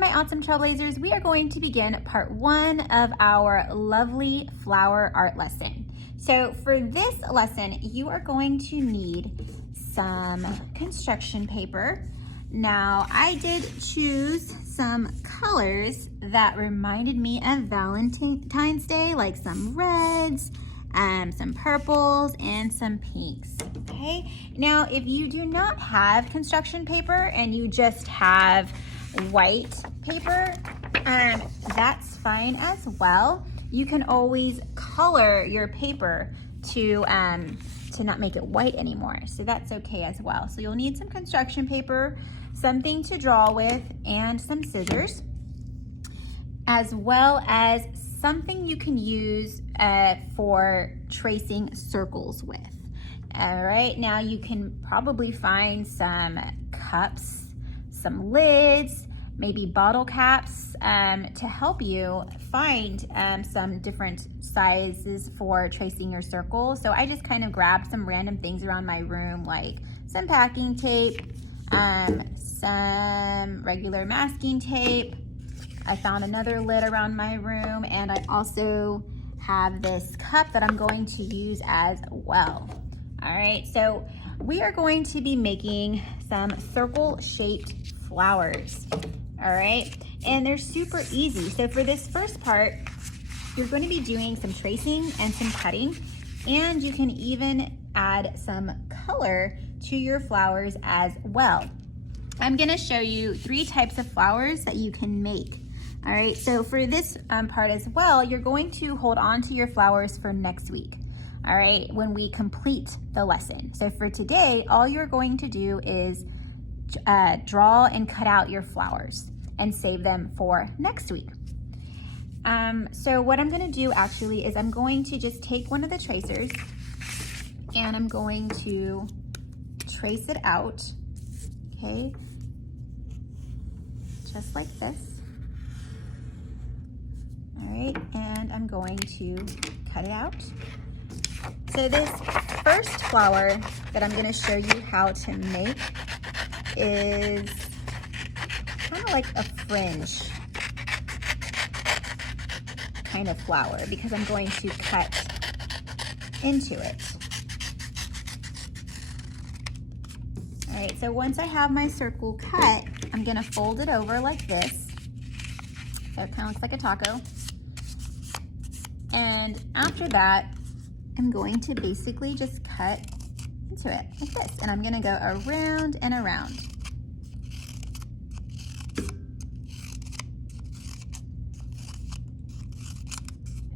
my awesome trailblazers, we are going to begin part 1 of our lovely flower art lesson. So for this lesson, you are going to need some construction paper. Now, I did choose some colors that reminded me of Valentine's Day, like some reds, some purples, and some pinks, okay? Now, if you do not have construction paper and you just have white paper, that's fine as well. You can always color your paper to not make it white anymore, so that's okay as well. So you'll need some construction paper, something to draw with, and some scissors, as well as something you can use for tracing circles with. All right, now you can probably find some cups, some lids, maybe bottle caps to help you find some different sizes for tracing your circle. So I just kind of grabbed some random things around my room, like some packing tape, some regular masking tape. I found another lid around my room, and I also have this cup that I'm going to use as well. All right, so we are going to be making some circle-shaped flowers, all right? And they're super easy. So for this first part, you're going to be doing some tracing and some cutting, and you can even add some color to your flowers as well. I'm gonna show you 3 types of flowers that you can make. All right, so for this part as well, you're going to hold on to your flowers for next week, all right, when we complete the lesson. So for today, all you're going to do is draw and cut out your flowers and save them for next week. So what I'm gonna do actually is I'm going to just take one of the tracers and I'm going to trace it out, okay, just like this. All right, and I'm going to cut it out. So this first flower that I'm gonna show you how to make is kind of like a fringe kind of flower, because I'm going to cut into it. All right, so once I have my circle cut, I'm gonna fold it over like this. So it kind of looks like a taco. And after that, I'm going to basically just cut into it like this. And I'm gonna go around and around.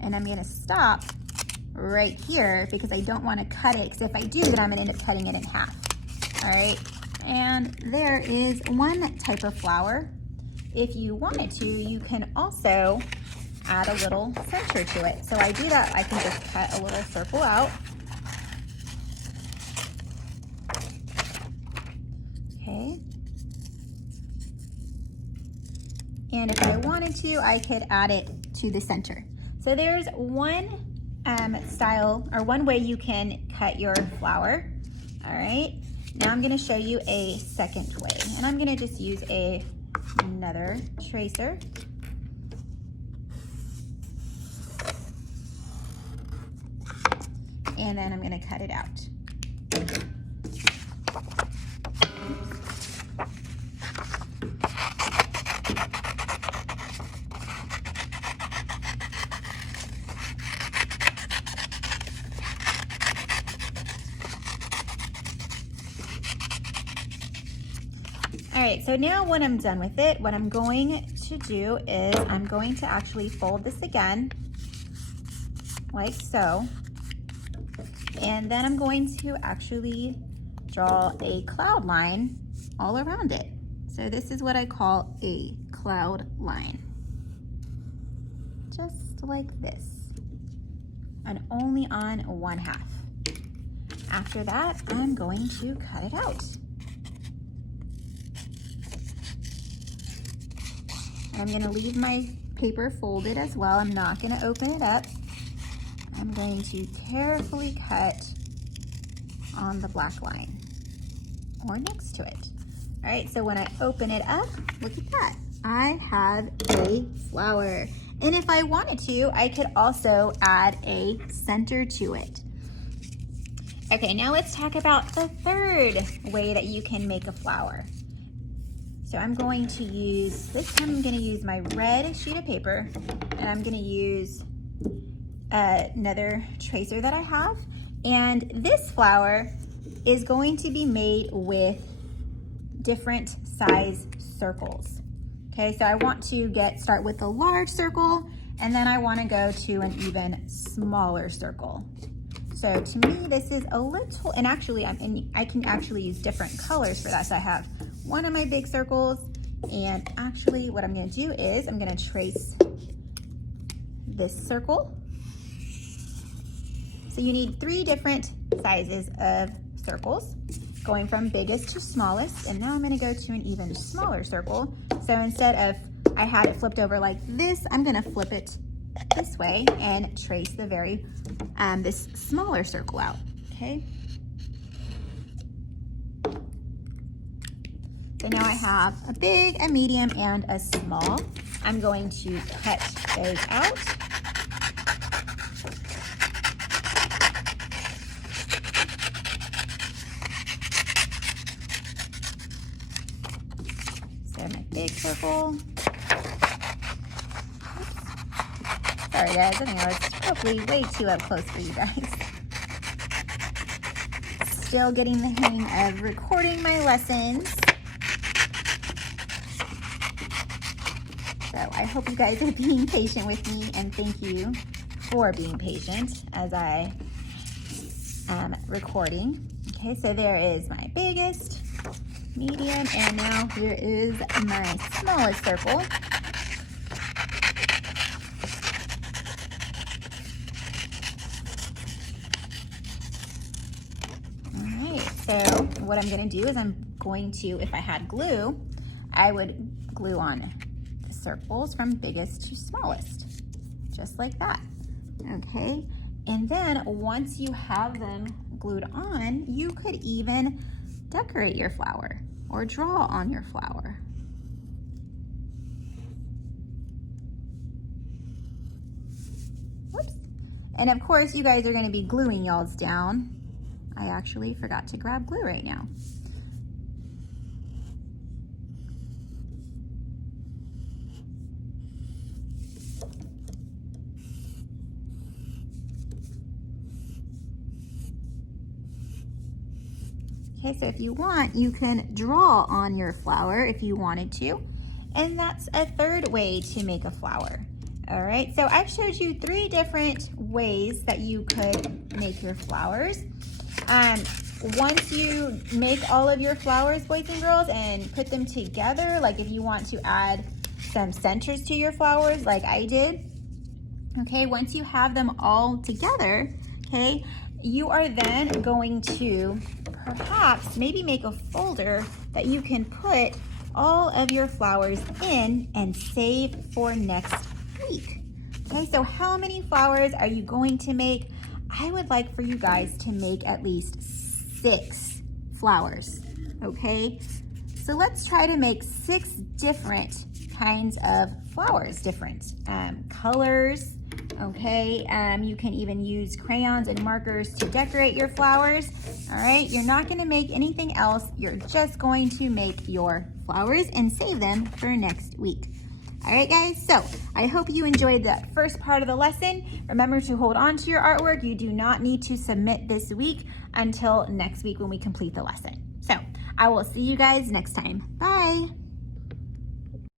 And I'm gonna stop right here because I don't wanna cut it, because if I do, then I'm gonna end up cutting it in half. All right, and there is one type of flower. If you wanted to, you can also add a little center to it. So I do that, I can just cut a little circle out. Okay. And if I wanted to, I could add it to the center. So there's one style, or one way you can cut your flower. All right, now I'm gonna show you a second way, and I'm gonna just use another tracer. And then I'm gonna cut it out. All right, so now when I'm done with it, what I'm going to do is I'm going to actually fold this again, like so. And then I'm going to actually draw a cloud line all around it. So this is what I call a cloud line. Just like this. And only on one half. After that, I'm going to cut it out. And I'm gonna leave my paper folded as well. I'm not gonna open it up. I'm going to carefully cut on the black line or next to it. All right, so when I open it up, look at that. I have a flower. And if I wanted to, I could also add a center to it. Okay, now let's talk about the third way that you can make a flower. So I'm going to use, this time I'm gonna use my red sheet of paper, and I'm gonna use another tracer that I have. And this flower is going to be made with different size circles. Okay, so I want to start with a large circle, and then I want to go to an even smaller circle. So to me, this is a little, and actually I can actually use different colors for that. So I have one of my big circles, and actually what I'm going to do is I'm going to trace this circle. So you need 3 different sizes of circles, going from biggest to smallest. And now I'm going to go to an even smaller circle. So instead of I had it flipped over like this, I'm going to flip it this way and trace the this smaller circle out. Okay. So now I have a big, a medium, and a small. I'm going to cut those out. So my big circle. Sorry guys, I think I was probably way too up close for you guys. Still getting the hang of recording my lessons. So I hope you guys are being patient with me, and thank you for being patient as I am recording. Okay, so there is my biggest, medium, and now here is my smallest circle. So what I'm gonna do is I'm going to, if I had glue, I would glue on the circles from biggest to smallest, just like that, okay? And then once you have them glued on, you could even decorate your flower or draw on your flower. Whoops. And of course, you guys are gonna be gluing y'all's down. I actually forgot to grab glue right now. Okay, so if you want, you can draw on your flower if you wanted to. And that's a third way to make a flower. All right, so I've showed you 3 different ways that you could make your flowers. Once you make all of your flowers, boys and girls, and put them together, like if you want to add some centers to your flowers like I did, okay, once you have them all together, okay, you are then going to perhaps maybe make a folder that you can put all of your flowers in and save for next week. Okay, so how many flowers are you going to make? I would like for you guys to make at least 6 flowers, okay? So let's try to make 6 different kinds of flowers, different colors, okay? You can even use crayons and markers to decorate your flowers, all right? You're not gonna make anything else. You're just going to make your flowers and save them for next week. All right, guys, so I hope you enjoyed that first part of the lesson. Remember to hold on to your artwork. You do not need to submit this week until next week when we complete the lesson. So I will see you guys next time. Bye.